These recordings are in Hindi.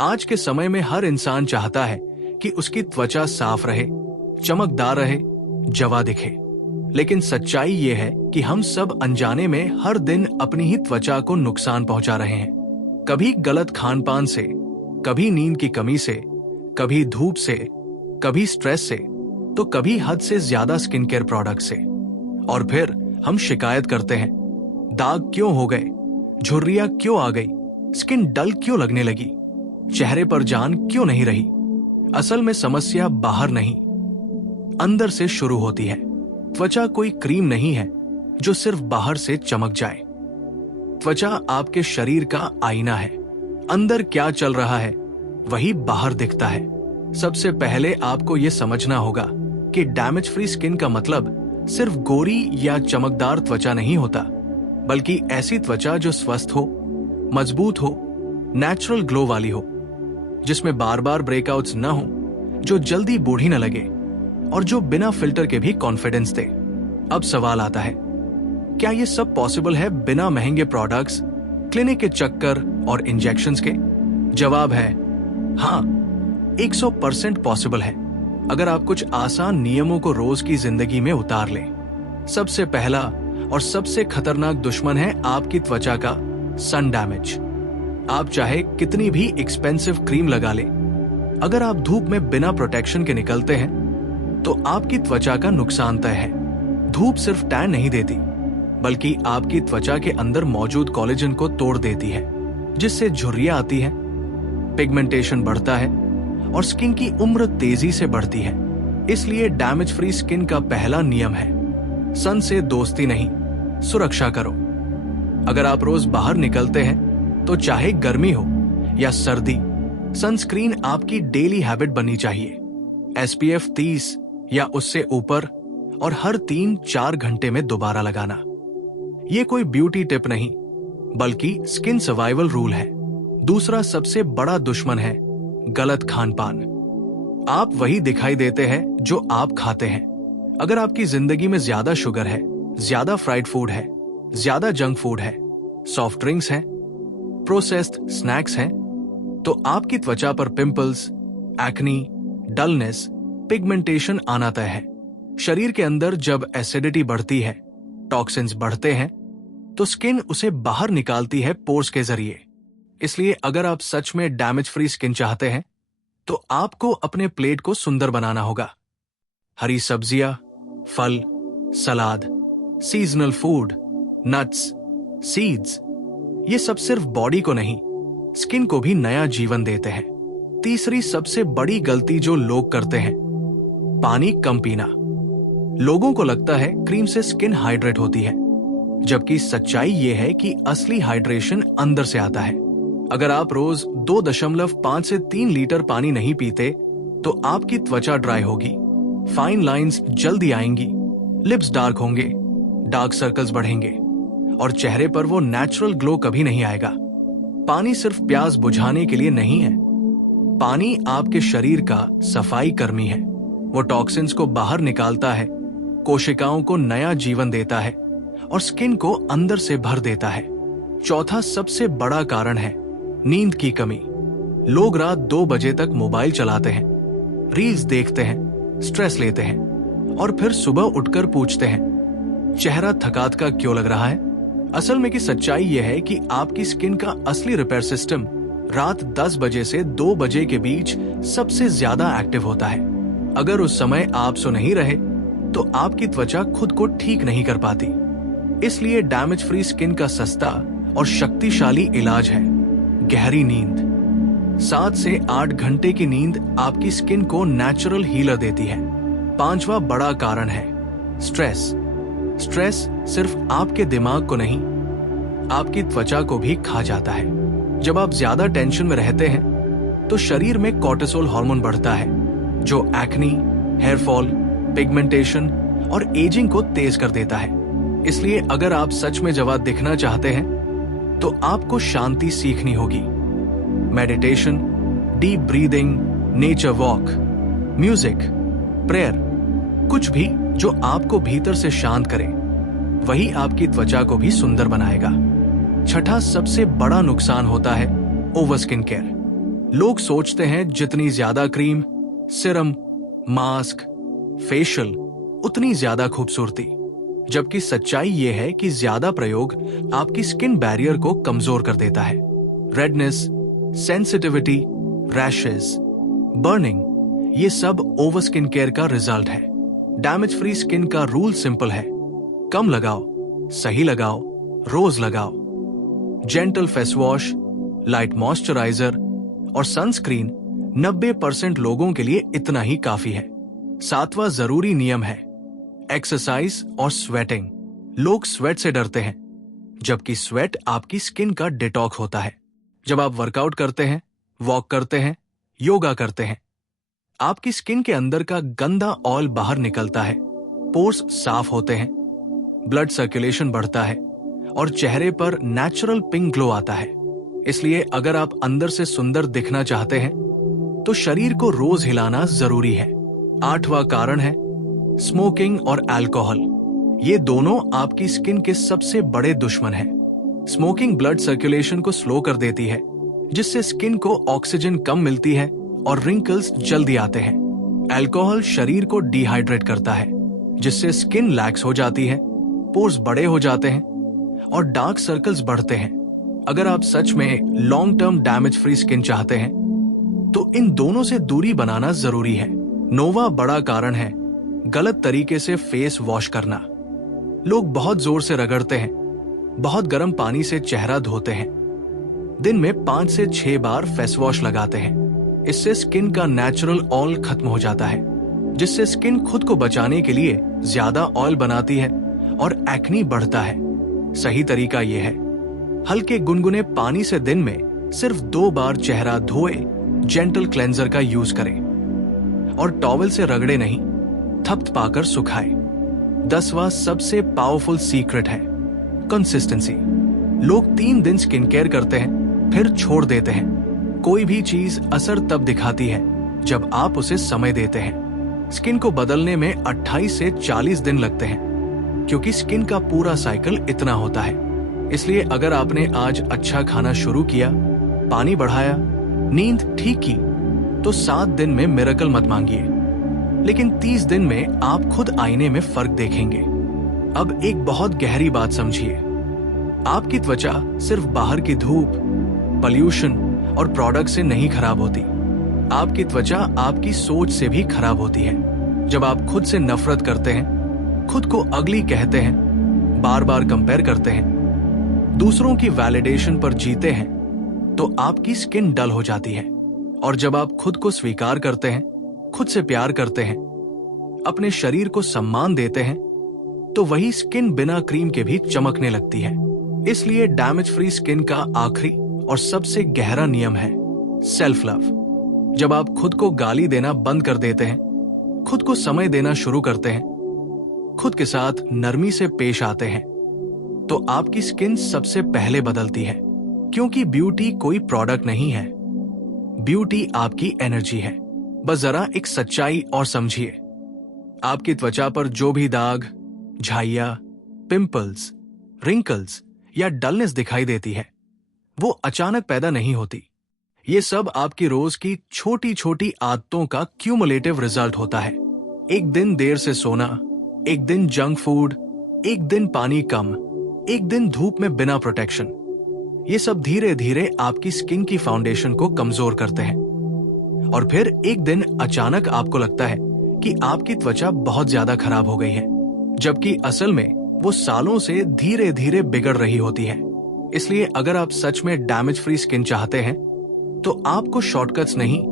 आज के समय में हर इंसान चाहता है कि उसकी त्वचा साफ रहे, चमकदार रहे, जवा दिखे। लेकिन सच्चाई ये है कि हम सब अनजाने में हर दिन अपनी ही त्वचा को नुकसान पहुंचा रहे हैं। कभी गलत खान पान से, कभी नींद की कमी से, कभी धूप से, कभी स्ट्रेस से, तो कभी हद से ज्यादा स्किन केयर प्रोडक्ट से। और फिर हम शिकायत करते हैं, दाग क्यों हो गए, झुर्रियां क्यों आ गई, स्किन डल क्यों लगने लगी, चेहरे पर जान क्यों नहीं रही। असल में समस्या बाहर नहीं, अंदर से शुरू होती है। त्वचा कोई क्रीम नहीं है जो सिर्फ बाहर से चमक जाए। त्वचा आपके शरीर का आईना है। अंदर क्या चल रहा है वही बाहर दिखता है। सबसे पहले आपको यह समझना होगा कि डैमेज फ्री स्किन का मतलब सिर्फ गोरी या चमकदार त्वचा नहीं होता, बल्कि ऐसी त्वचा जो स्वस्थ हो, मजबूत हो, नेचुरल ग्लो वाली हो, जिसमें बार बार ब्रेकआउट्स न हो, जो जल्दी बूढ़ी न लगे और जो बिना फिल्टर के भी कॉन्फिडेंस दे। अब सवाल आता है, क्या ये सब पॉसिबल है बिना महंगे प्रोडक्ट्स, क्लिनिक के चक्कर और इंजेक्शंस के? जवाब है हाँ, 100% पॉसिबल है, अगर आप कुछ आसान नियमों को रोज की जिंदगी में उतार लें। सबसे पहला और सबसे खतरनाक दुश्मन है आपकी त्वचा का सन डैमेज। आप चाहे कितनी भी एक्सपेंसिव क्रीम लगा लें, अगर आप धूप में बिना प्रोटेक्शन के निकलते हैं तो आपकी त्वचा का नुकसान तय है। धूप सिर्फ टैन नहीं देती, बल्कि आपकी त्वचा के अंदर मौजूद कोलेजन को तोड़ देती है, जिससे झुर्रियां आती हैं, पिगमेंटेशन बढ़ता है और स्किन की उम्र तेजी से बढ़ती है। इसलिए डैमेज फ्री स्किन का पहला नियम है, सन से दोस्ती नहीं, सुरक्षा करो। अगर आप रोज बाहर निकलते हैं तो चाहे गर्मी हो या सर्दी, सनस्क्रीन आपकी डेली हैबिट बननी चाहिए। SPF 30 या उससे ऊपर, और हर 3-4 घंटे में दोबारा लगाना। ये कोई ब्यूटी टिप नहीं, बल्कि स्किन सर्वाइवल रूल है। दूसरा सबसे बड़ा दुश्मन है गलत खान पान। आप वही दिखाई देते हैं जो आप खाते हैं। अगर आपकी जिंदगी में ज्यादा शुगर है, ज्यादा फ्राइड फूड है, ज्यादा जंक फूड है, सॉफ्ट ड्रिंक्स हैं, प्रोसेस्ड स्नैक्स हैं, तो आपकी त्वचा पर पिंपल्स, एक्नी, डलनेस, पिगमेंटेशन आना तय है। शरीर के अंदर जब एसिडिटी बढ़ती है, टॉक्सिन्स बढ़ते हैं, तो स्किन उसे बाहर निकालती है पोर्स के जरिए। इसलिए अगर आप सच में डैमेज फ्री स्किन चाहते हैं तो आपको अपने प्लेट को सुंदर बनाना होगा। हरी सब्जियां, फल, सलाद, सीजनल फूड, नट्स, सीड्स, ये सब सिर्फ बॉडी को नहीं, स्किन को भी नया जीवन देते हैं। तीसरी सबसे बड़ी गलती जो लोग करते हैं, पानी कम पीना। लोगों को लगता है क्रीम से स्किन हाइड्रेट होती है, जबकि सच्चाई ये है कि असली हाइड्रेशन अंदर से आता है। अगर आप रोज 2.5 से 3 लीटर पानी नहीं पीते तो आपकी त्वचा ड्राई होगी, फाइन लाइंस जल्दी आएंगी, लिप्स डार्क होंगे, डार्क सर्कल्स बढ़ेंगे और चेहरे पर वो नेचुरल ग्लो कभी नहीं आएगा। पानी सिर्फ प्यास बुझाने के लिए नहीं है, पानी आपके शरीर का सफाई कर्मी है। वो टॉक्सिन्स को बाहर निकालता है, कोशिकाओं को नया जीवन देता है और स्किन को अंदर से भर देता है। चौथा सबसे बड़ा कारण है नींद की कमी। लोग रात 2 बजे तक मोबाइल चलाते हैं, रील्स देखते हैं, स्ट्रेस लेते हैं और फिर सुबह उठकर पूछते हैं, चेहरा थकात का क्यों लग रहा है? असल में की सच्चाई यह है कि आपकी स्किन का असली रिपेयर सिस्टम रात 10 बजे से 2 बजे के बीच सबसे ज्यादा एक्टिव होता है। अगर उस समय आप सो नहीं रहे तो आपकी त्वचा खुद को ठीक नहीं कर पाती। इसलिए डैमेज फ्री स्किन का सस्ता और शक्तिशाली इलाज है गहरी नींद। 7 से 8 घंटे की नींद आपकी स्किन को नेचुरल हीलर देती है। 5वां बड़ा कारण है स्ट्रेस। स्ट्रेस सिर्फ आपके दिमाग को नहीं, आपकी त्वचा को भी खा जाता है। जब आप ज्यादा टेंशन में रहते हैं तो शरीर में कॉर्टिसोल हार्मोन बढ़ता है, जो एक्नी, हेयर फॉल, पिगमेंटेशन और एजिंग को तेज कर देता है। इसलिए अगर आप सच में जवाब दिखना चाहते हैं तो आपको शांति सीखनी होगी। Meditation, deep breathing, nature walk, music, prayer, कुछ भी जो आपको भीतर से शांत करे, वही आपकी त्वचा को भी सुंदर बनाएगा। छठा सबसे बड़ा नुकसान होता है ओवर स्किन केयर। लोग सोचते हैं जितनी ज्यादा क्रीम, सिरम, मास्क, फेशियल, उतनी ज्यादा खूबसूरती, जबकि सच्चाई यह है कि ज्यादा प्रयोग आपकी स्किन बैरियर को कमजोर कर देता है। रेडनेस, सेंसिटिविटी, रैशेस, बर्निंग, ये सब ओवर स्किन केयर का रिजल्ट है। डैमेज फ्री स्किन का रूल सिंपल है, कम लगाओ, सही लगाओ, रोज लगाओ। Gentle face wash, light moisturiser और सनस्क्रीन 90% लोगों के लिए इतना ही काफी है। 7वां जरूरी नियम है एक्सरसाइज और स्वेटिंग। लोग स्वेट से डरते हैं, जबकि स्वेट आपकी स्किन का डिटॉक्स होता है। जब आप वर्कआउट करते हैं, वॉक करते हैं, योगा करते हैं, आपकी स्किन के अंदर का गंदा ऑयल बाहर निकलता है, पोर्स साफ होते हैं, ब्लड सर्कुलेशन बढ़ता है और चेहरे पर नेचुरल पिंक ग्लो आता है। इसलिए अगर आप अंदर से सुंदर दिखना चाहते हैं तो शरीर को रोज हिलाना जरूरी है। 8वां कारण है स्मोकिंग और अल्कोहल। ये दोनों आपकी स्किन के सबसे बड़े दुश्मन हैं। स्मोकिंग ब्लड सर्कुलेशन को स्लो कर देती है, जिससे स्किन को ऑक्सीजन कम मिलती है और रिंकल्स जल्दी आते हैं। अल्कोहल शरीर को डिहाइड्रेट करता है, जिससे स्किन लैक्स हो जाती है, पोर्स बड़े हो जाते हैं और डार्क सर्कल्स बढ़ते हैं। अगर आप सच में long term damage free skin चाहते हैं तो इन दोनों से दूरी बनाना जरूरी है। 9वां बड़ा कारण है गलत तरीके से फेस वॉश करना। लोग बहुत जोर से रगड़ते हैं, बहुत गर्म पानी से चेहरा धोते हैं, दिन में 5 से 6 बार फेस वॉश लगाते हैं। इससे स्किन का नेचुरल ऑयल खत्म हो जाता है, जिससे स्किन खुद को बचाने के लिए ज्यादा ऑयल बनाती है और एक्नी बढ़ता है। सही तरीका यह है हल्के गुनगुने पानी से दिन में सिर्फ 2 बार चेहरा धोए, जेंटल क्लेंजर का यूज करें और टॉवल से रगड़े नहीं, थपथपाकर सुखाए। 10वां सबसे पावरफुल सीक्रेट है कंसिस्टेंसी। लोग 3 दिन स्किन केयर करते हैं, फिर छोड़ देते हैं। कोई भी चीज असर तब दिखाती है जब आप उसे समय देते हैं। स्किन को बदलने में 28 से 40 दिन लगते हैं, क्योंकि स्किन का पूरा साइकिल इतना होता है। इसलिए अगर आपने आज अच्छा खाना शुरू किया, पानी बढ़ाया, नींद ठीक की, तो 7 दिन में मिरेकल मत मांगिए, लेकिन 30 दिन में आप खुद आईने में फर्क देखेंगे। अब एक बहुत गहरी बात समझिए, आपकी त्वचा सिर्फ बाहर की धूप, पॉल्यूशन और प्रोडक्ट से नहीं खराब होती। आपकी त्वचा आपकी सोच से भी खराब होती है। जब आप खुद से नफरत करते हैं, खुद को अगली कहते हैं, बार बार कंपेयर करते हैं, दूसरों की वैलिडेशन पर जीते हैं, तो आपकी स्किन डल हो जाती है। और जब आप खुद को स्वीकार करते हैं, खुद से प्यार करते हैं, अपने शरीर को सम्मान देते हैं, तो वही स्किन बिना क्रीम के भी चमकने लगती है। इसलिए डैमेज फ्री स्किन का आखिरी और सबसे गहरा नियम है सेल्फ लव। जब आप खुद को गाली देना बंद कर देते हैं, खुद को समय देना शुरू करते हैं, खुद के साथ नरमी से पेश आते हैं, तो आपकी स्किन सबसे पहले बदलती है। क्योंकि ब्यूटी कोई प्रोडक्ट नहीं है, ब्यूटी आपकी एनर्जी है। बस जरा एक सच्चाई और समझिए, आपकी त्वचा पर जो भी दाग, झाइयां, पिंपल्स, रिंकल्स या डलनेस दिखाई देती है, वो अचानक पैदा नहीं होती। ये सब आपकी रोज की छोटी छोटी आदतों का क्यूमुलेटिव रिजल्ट होता है। एक दिन देर से सोना, एक दिन जंक फूड, एक दिन पानी कम, एक दिन धूप में बिना प्रोटेक्शन, ये सब धीरे धीरे आपकी स्किन की फाउंडेशन को कमजोर करते हैं। और फिर एक दिन अचानक आपको लगता है कि आपकी त्वचा बहुत ज्यादा खराब हो गई है, जबकि असल में वो सालों से धीरे धीरे बिगड़ रही होती है। इसलिए अगर आप सच में डैमेज फ्री स्किन चाहते हैं तो आपको शॉर्टकट्स नहीं,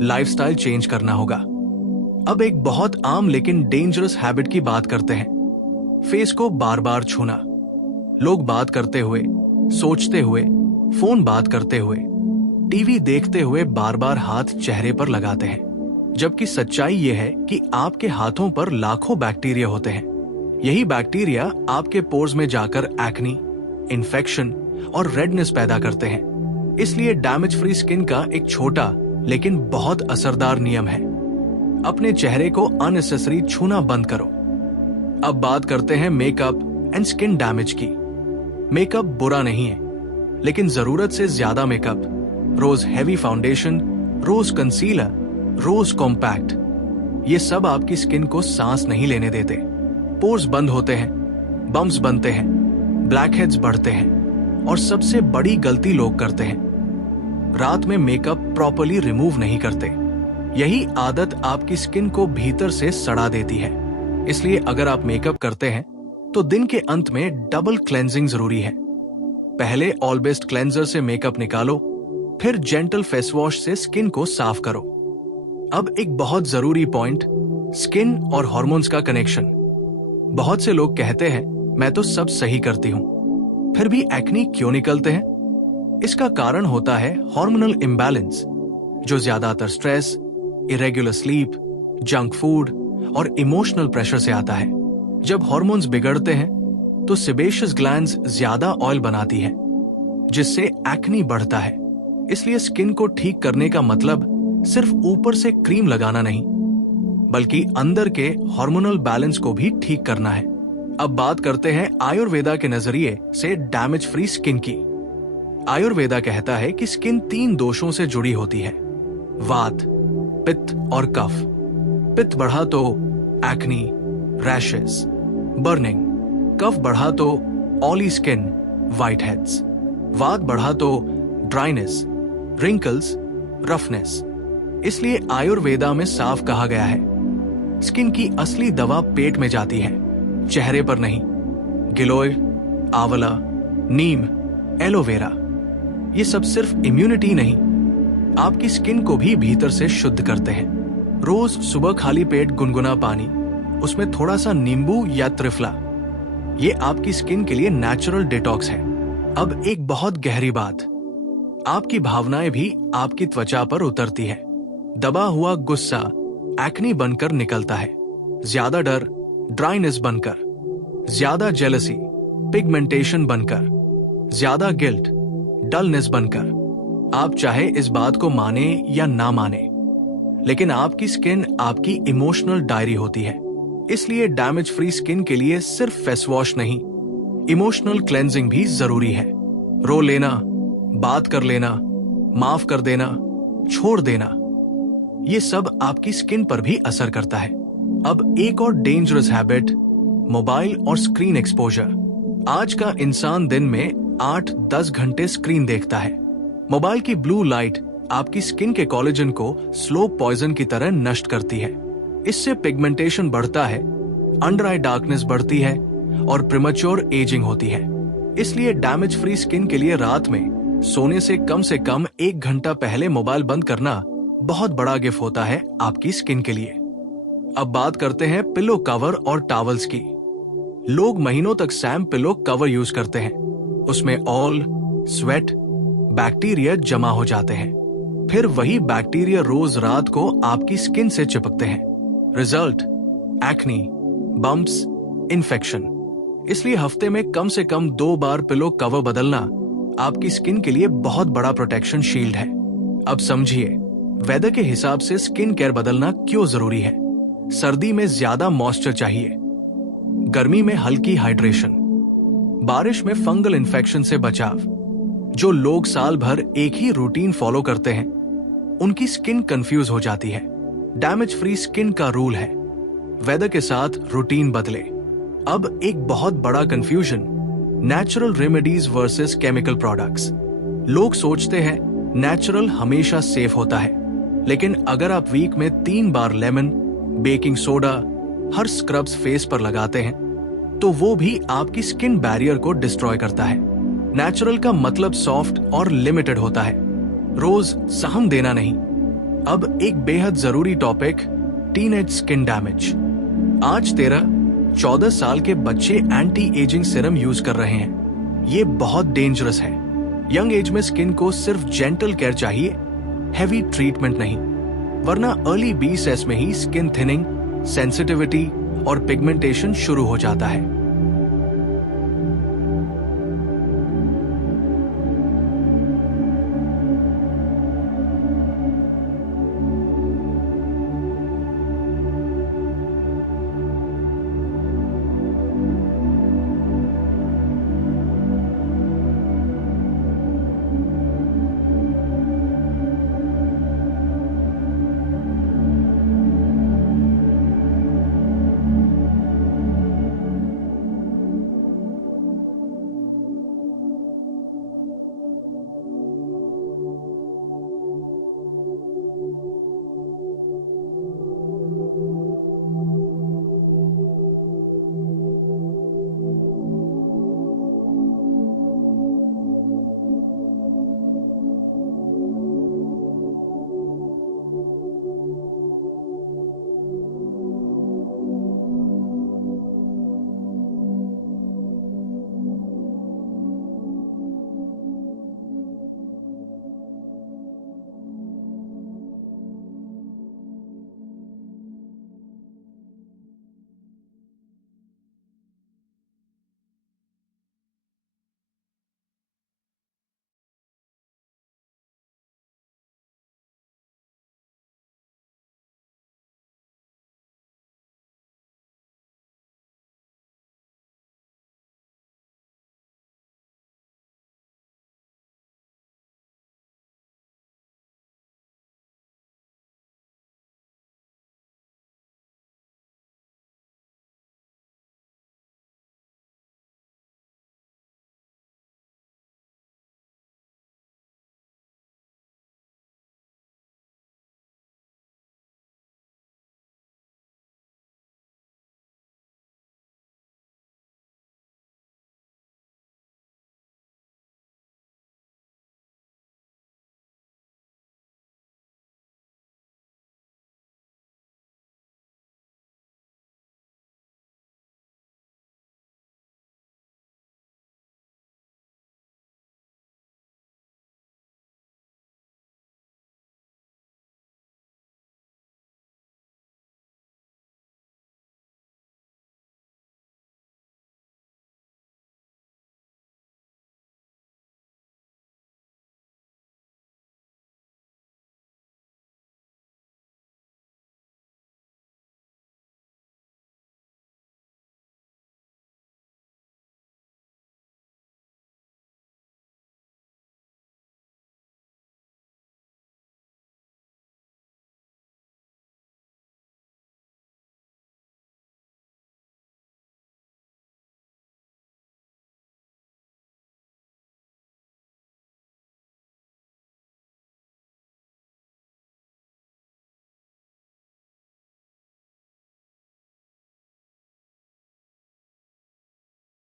लाइफस्टाइल चेंज करना होगा। अब एक बहुत आम लेकिन डेंजरस हैबिट की बात करते हैं, फेस को बार बार छूना। लोग बात करते हुए, सोचते हुए, फोन बात करते हुए, टीवी देखते हुए बार बार हाथ चेहरे पर लगाते हैं, जबकि सच्चाई यह है कि आपके हाथों पर लाखों बैक्टीरिया होते हैं। यही बैक्टीरिया आपके पोर्स में जाकर एक्नी, इन्फेक्शन और रेडनेस पैदा करते हैं। इसलिए डैमेज फ्री स्किन का एक छोटा लेकिन बहुत असरदार नियम है, अपने चेहरे को अननेसेसरी छूना बंद करो। अब बात करते हैं मेकअप एंड स्किन डैमेज की। मेकअप बुरा नहीं है, लेकिन जरूरत से ज्यादा मेकअप रोज हैवी फाउंडेशन, रोज कंसीलर, रोज कॉम्पैक्ट, ये सब आपकी स्किन को सांस नहीं लेने देते। पोर्स बंद होते हैं, बम्स बनते हैं, ब्लैकहेड्स बढ़ते हैं और सबसे बड़ी गलती लोग करते हैं, रात में मेकअप प्रॉपर्ली रिमूव नहीं करते। यही आदत आपकी स्किन को भीतर से सड़ा देती है। इसलिए अगर आप मेकअप करते हैं तो दिन के अंत में डबल क्लेंजिंग जरूरी है। पहले ऑल बेस्ट क्लेंजर से मेकअप निकालो, फिर जेंटल फेस वॉश से स्किन को साफ करो। अब एक बहुत जरूरी पॉइंट, स्किन और हॉर्मोन्स का कनेक्शन। बहुत से लोग कहते हैं मैं तो सब सही करती हूं, फिर भी एक्ने क्यों निकलते हैं? इसका कारण होता है हार्मोनल इम्बैलेंस, जो ज्यादातर stress, irregular sleep, junk food और इमोशनल प्रेशर से आता है। जब हार्मोन्स बिगड़ते हैं तो सेबेशियस ग्लैंड्स ज्यादा ऑयल बनाती है, जिससे एक्ने बढ़ता है। इसलिए स्किन को ठीक करने का मतलब सिर्फ ऊपर से क्रीम लगाना नहीं, बल्कि अंदर के हार्मोनल बैलेंस को भी ठीक करना है। अब बात करते हैं आयुर्वेदा के नजरिए से डैमेज फ्री स्किन की। आयुर्वेदा कहता है कि स्किन 3 दोषों से जुड़ी होती है, वात, पित्त और कफ। पित्त बढ़ा तो एक्ने, रैशेस, बर्निंग। कफ बढ़ा तो ऑयली स्किन, व्हाइट हेड्स। वात बढ़ा तो ड्राइनेस, रिंकल्स, रफनेस। इसलिए आयुर्वेदा में साफ कहा गया है, स्किन की असली दवा पेट में जाती है, चेहरे पर नहीं। गिलोय, आंवला, नीम, एलोवेरा, ये सब सिर्फ इम्यूनिटी नहीं, आपकी स्किन को भी भीतर से शुद्ध करते हैं। रोज सुबह खाली पेट गुनगुना पानी, उसमें थोड़ा सा नींबू या त्रिफला, ये आपकी स्किन के लिए नेचुरल डिटॉक्स है। अब एक बहुत गहरी बात, आपकी भावनाएं भी आपकी त्वचा पर उतरती है। दबा हुआ गुस्सा एक्ने बनकर निकलता है, ज्यादा डर ड्राइनेस बनकर, ज्यादा जेलसी पिगमेंटेशन बनकर, ज्यादा गिल्ट डलनेस बनकर। आप चाहे इस बात को माने या ना माने, लेकिन आपकी स्किन आपकी इमोशनल डायरी होती है। इसलिए डैमेज फ्री स्किन के लिए सिर्फ फेस वॉश नहीं, इमोशनल क्लेंजिंग भी जरूरी है। रो लेना, बात कर लेना, माफ कर देना, छोड़ देना, ये सब आपकी स्किन पर भी असर करता है। अब एक और डेंजरस हैबिट, मोबाइल और स्क्रीन एक्सपोजर। आज का इंसान दिन में 8-10 घंटे स्क्रीन देखता है। मोबाइल की ब्लू लाइट आपकी स्किन के कोलेजन को स्लो पॉइजन की तरह नष्ट करती है। इससे पिगमेंटेशन बढ़ता है, अंडर आई डार्कनेस बढ़ती है और प्रीमैच्योर एजिंग होती है। इसलिए डैमेज फ्री स्किन के लिए रात में सोने से कम 1 घंटा पहले मोबाइल बंद करना बहुत बड़ा गिफ्ट होता है आपकी स्किन के लिए। अब बात करते हैं पिलो कवर और टॉवल्स की। लोग महीनों तक सैम पिलो कवर यूज करते हैं, उसमें ऑयल, स्वेट, बैक्टीरिया जमा हो जाते हैं। फिर वही बैक्टीरिया रोज रात को आपकी स्किन से चिपकते हैं। Result, acne, bumps, infection. इसलिए हफ्ते में कम से कम 2 बार पिलो कवर बदलना आपकी स्किन के लिए बहुत बड़ा प्रोटेक्शन शील्ड है। अब समझिए वेदर के हिसाब से स्किन केयर बदलना क्यों जरूरी है। सर्दी में ज्यादा मॉइस्चर चाहिए, गर्मी में हल्की हाइड्रेशन, बारिश में फंगल इन्फेक्शन से बचाव। जो लोग साल भर एक ही रूटीन फॉलो करते हैं, उनकी स्किन कंफ्यूज हो जाती है। डैमेज फ्री स्किन का रूल है, वेदर के साथ रूटीन बदले। अब एक बहुत बड़ा confusion, natural remedies versus chemical products. लोग सोचते हैं नेचुरल हमेशा सेफ होता है, लेकिन अगर आप वीक में 3 बार लेमन, बेकिंग सोडा हर स्क्रब्स फेस पर लगाते हैं, तो वो भी आपकी स्किन बैरियर को डिस्ट्रॉय करता है। नेचुरल का मतलब सॉफ्ट और लिमिटेड होता है, रोज सहम देना नहीं। अब एक बेहद जरूरी टॉपिक, टीनेज स्किन डैमेज। आज 13-14 साल के बच्चे एंटी एजिंग सीरम यूज कर रहे हैं। ये बहुत डेंजरस है। यंग एज में स्किन को सिर्फ जेंटल केयर चाहिए, हैवी ट्रीटमेंट नहीं, वरना अर्ली 20s में ही स्किन थिनिंग, सेंसिटिविटी और पिगमेंटेशन शुरू हो जाता है।